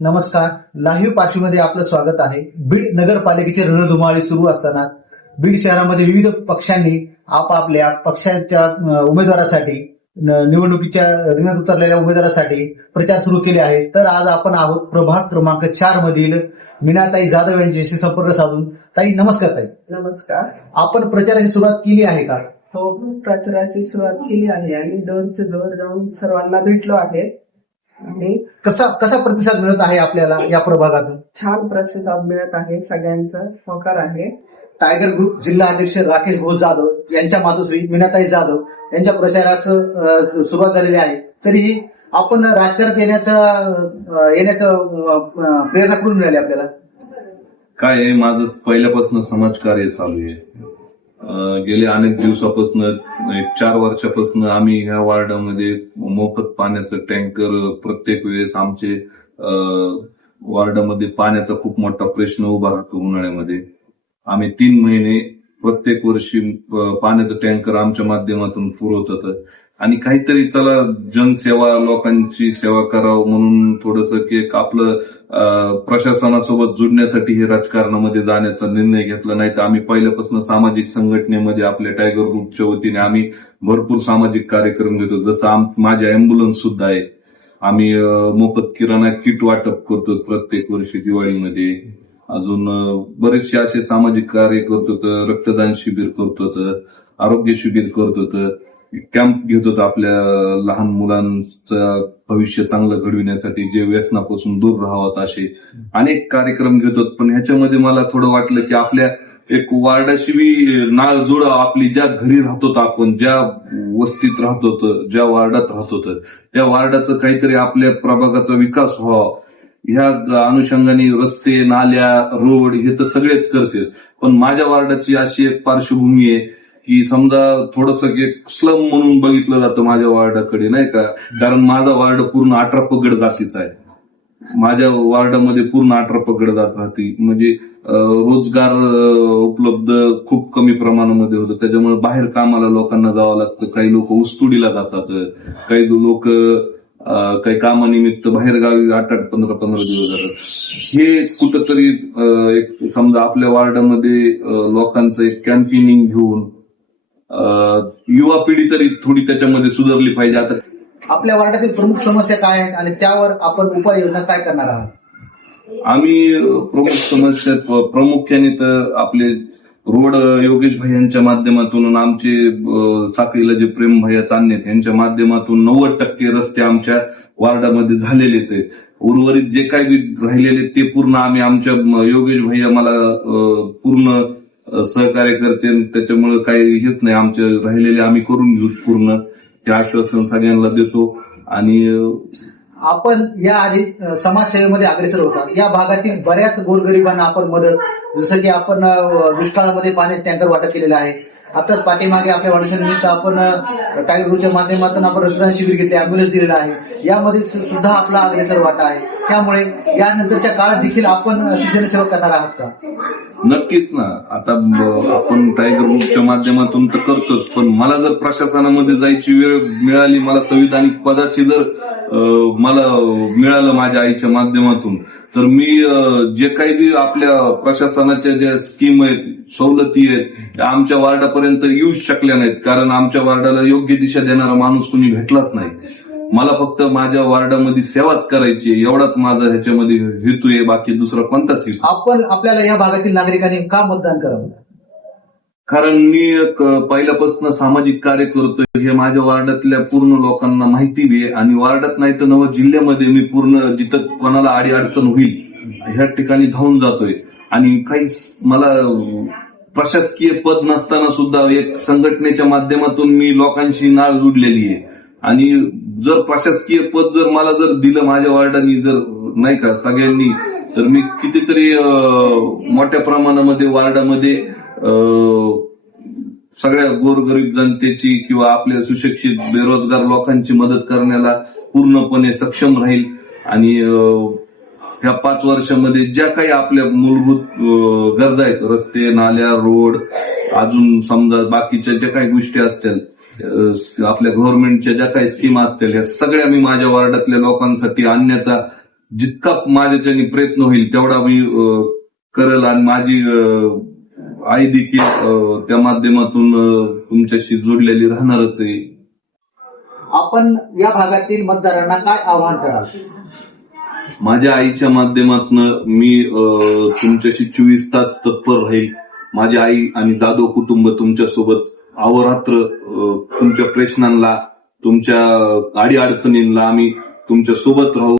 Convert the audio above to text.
नमस्कार. लाईव्ह पार्श्वमध्ये आपलं स्वागत आहे. बीड नगरपालिकेची रणधुमाळी सुरू असताना बीड शहरामध्ये विविध पक्षांनी आपापल्या पक्षाच्या उमेदवारासाठी निवडणुकीच्या रिंगणात उतरलेल्या उमेदवारासाठी प्रचार सुरू केले आहे. तर आज आपण आहोत प्रभाग क्रमांक 4 मधील मीनाताई जाधव यांच्याशी संपर्क साधून. ताई नमस्कार. ताई नमस्कार. आपण प्रचाराची सुरुवात केली आहे का? हो, प्रचाराची सुरुवात केली आहे आणि डोर टू डोर जाऊन सर्वांना भेटलो आहे आणि कसा प्रतिसाद मिळत आहे आपल्याला या प्रभागातून? छान प्रतिसाद मिळत आहे. सगळ्यांचा होकार आहे. टायगर ग्रुप जिल्हा अध्यक्ष राकेश भाऊ जाधव यांच्या मातोश्री मीनाताई जाधव यांच्या प्रचारास सुरुवात झालेली आहे. तरीही आपण राजकारणात येण्याचं प्रेरणा करून मिळाली आपल्याला? काय आहे, माझं पहिल्यापासून समाजकार्य चालू आहे. गेल्या अनेक दिवसापासून 4 वर्षापासून आम्ही ह्या वॉर्डामध्ये मोफत पाण्याचं टँकर प्रत्येक वेळेस आमचे वॉर्डामध्ये पाण्याचा खूप मोठा प्रश्न उभा राहतो. उन्हाळ्यामध्ये आम्ही 3 महिने प्रत्येक वर्षी पाण्याचं टँकर आमच्या माध्यमातून पुरवतात आणि काहीतरी चला जनसेवा, लोकांची सेवा करावं म्हणून थोडंसं की आपलं प्रशासनासोबत जुडण्यासाठी हे राजकारणामध्ये जाण्याचा निर्णय घेतला. नाही तर आम्ही पहिल्यापासून सामाजिक संघटनेमध्ये आपल्या टायगर ग्रुपच्या वतीने आम्ही भरपूर सामाजिक कार्यक्रम घेतो. जसं माझ्या अँब्युलन्स सुद्धा आहे. आम्ही मोफत किराणा किट वाटप करतो प्रत्येक वर्षी दिवाळीमध्ये. अजून बरेचसे असे सामाजिक कार्य करतो, रक्तदान शिबिर करतो, आरोग्य शिबिर करतो, कॅम्प घेतो आपल्या लहान मुलांचं भविष्य चांगलं घडविण्यासाठी, जे व्यसनापासून दूर राहावं असे अनेक कार्यक्रम घेतो. पण ह्याच्यामध्ये मला थोडं वाटलं की आपल्या एक वार्डाशी बी नाळ जोडा. आपली ज्या घरी राहतो आपण, ज्या वस्तीत राहतो, ज्या वार्डात राहतो, त्या वार्डाचं काहीतरी आपल्या प्रभागाचा विकास व्हावा ह्या अनुषंगाने रस्ते, नाल्या, रोड हे तर सगळेच करते. पण माझ्या वार्डाची अशी एक पार्श्वभूमी आहे की समजा थोडंसं एक स्लम म्हणून बघितलं जातं माझ्या वार्डाकडे, नाही का? कारण माझा वार्ड पूर्ण 18 पगड जातीचा आहे. माझ्या वार्डामध्ये पूर्ण 18 पगड जात राहते. म्हणजे रोजगार उपलब्ध खूप कमी प्रमाणामध्ये होतं. त्याच्यामुळे बाहेर कामाला लोकांना जावं लागतं. काही लोक ऊसतोडीला जातात, काही लोक काही कामानिमित्त बाहेर गावी 8-8, 15-15 दिवस जातात. हे कुठंतरी एक समजा आपल्या वार्डामध्ये लोकांचं एक कॅम्पेनिंग घेऊन युवा पिढी तरी थोडी त्याच्यामध्ये सुधारली पाहिजे. आता आपल्या वार्डातील प्रमुख समस्या काय आहेत आणि त्यावर आपण उपाययोजना काय करणार आहात? आम्ही प्रमुख समस्या प्रामुख्याने तर आपले रोड योगेश भैयांच्या माध्यमातून, आमचे साखळीला जे प्रेम भैया चांदणे यांच्या माध्यमातून 90% रस्ते आमच्या वार्डामध्ये झालेलेच आहेत. उर्वरित जे काही बी राहिलेले ते पूर्ण आम्ही आमच्या योगेश भैया मला पूर्ण सहकार्य करते. त्याच्यामुळे काही हेच नाही, आमचे राहिलेले आम्ही करून घेऊ पूर्ण, हे आश्वासन सगळ्यांना देतो. आणि आपण या आधी समाजसेवेमध्ये अग्रेसर होतात. या भागातील बऱ्याच गोरगरिबांना आपण मदत, जसं की आपण दुष्काळामध्ये पाण्याचे टँकर वाटप केलेलं आहे. आताच पाठीमागे आपल्या वाढदिवसानिमित्त आपण टायगर ग्रुपच्या माध्यमातून आपण रक्तदान शिबिर घेतले, अँब्युलन्स दिलेला आहे. यामध्ये सुद्धा आपला अग्रेसर वाटा आहे. त्यामुळे यानंतरच्या काळात देखील आपण अशी जनसेवा करणार आहात का? नक्कीच ना. आता आपण टायगर ग्रुपच्या माध्यमातून तर करतोच, पण मला जर प्रशासनामध्ये जायची वेळ मिळाली, मला संविधानिक पदाची जर मला मिळालं माझ्या आईच्या माध्यमातून, तर मी जे काही बी आपल्या प्रशासनाच्या ज्या स्कीम आहेत, सवलती आहेत, त्या आमच्या वार्डापर्यंत येऊच शकल्या नाहीत. कारण आमच्या वार्डाला योग्य दिशा देणारा माणूस कोणी भेटलाच नाही. मला फक्त माझ्या वार्डामध्ये सेवाच करायची, एवढाच माझा ह्याच्यामध्ये हेतू आहे, बाकी दुसरा कोणताच हेतू. आपल्याला या भागातील नागरिकांनी का मतदान करावं? कारण मी पहिल्यापासून सामाजिक कार्य करतो हे माझ्या वार्डातल्या पूर्ण लोकांना माहिती बी आहे. आणि वार्डात नाही तर नव जिल्ह्यामध्ये मी पूर्ण जिथं कोणाला आडी अडचण होईल ह्या ठिकाणी धावून जातोय. आणि काही मला प्रशासकीय पद नसताना सुद्धा एक संघटनेच्या माध्यमातून मी लोकांशी नाळ जोडलेली आहे. आणि जर प्रशासकीय पद जर मला जर दिलं माझ्या वार्डाने, जर नाही का सगळ्यांनी, तर मी कितीतरी मोठ्या प्रमाणामध्ये वार्डामध्ये सगळ्या गोरगरीब जनतेची किंवा आपल्या सुशिक्षित बेरोजगार लोकांची मदत करण्याला पूर्णपणे सक्षम राहील. आणि ह्या 5 वर्षामध्ये ज्या काही आपल्या मूलभूत गरजा आहेत, रस्ते, नाल्या, रोड, अजून समजा बाकीच्या ज्या काही गोष्टी असतील, आपल्या गव्हर्नमेंटच्या ज्या काही स्कीम असतील, ह्या सगळ्या मी माझ्या वार्डातल्या लोकांसाठी आणण्याचा जितका माझ्याच्याने प्रयत्न होईल तेवढा मी करल आणि माझी आई देखील त्या माध्यमातून तुमच्याशी जोडलेली राहणारच आहे. आपण या भागातील मतदारांना काय आवाहन कराल? माझ्या आईच्या माध्यमातून मी तुमच्याशी 24 तास तत्पर राहील. माझी आई आणि जाधव कुटुंब तुमच्यासोबत अहोरात्र तुमच्या प्रश्नांना, तुमच्या अडीअडचणींना आम्ही तुमच्या सोबत राहू.